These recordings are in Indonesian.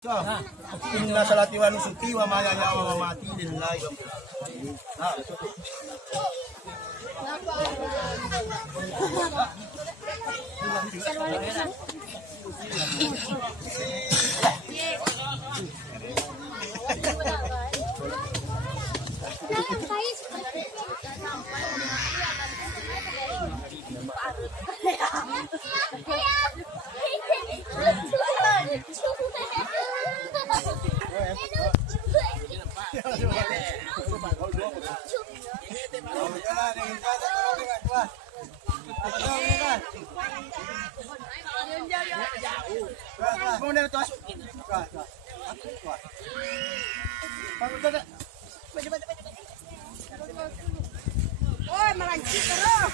Inna salati wa nusuki wa mayaya wa mamati lillahi rabbil alamin. Ôi mà lành chít đó.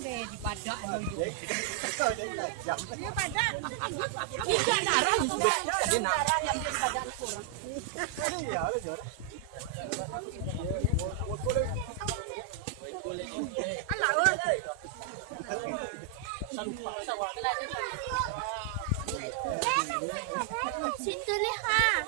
Di padak di padak ini darah yang di padak kurang situ lihat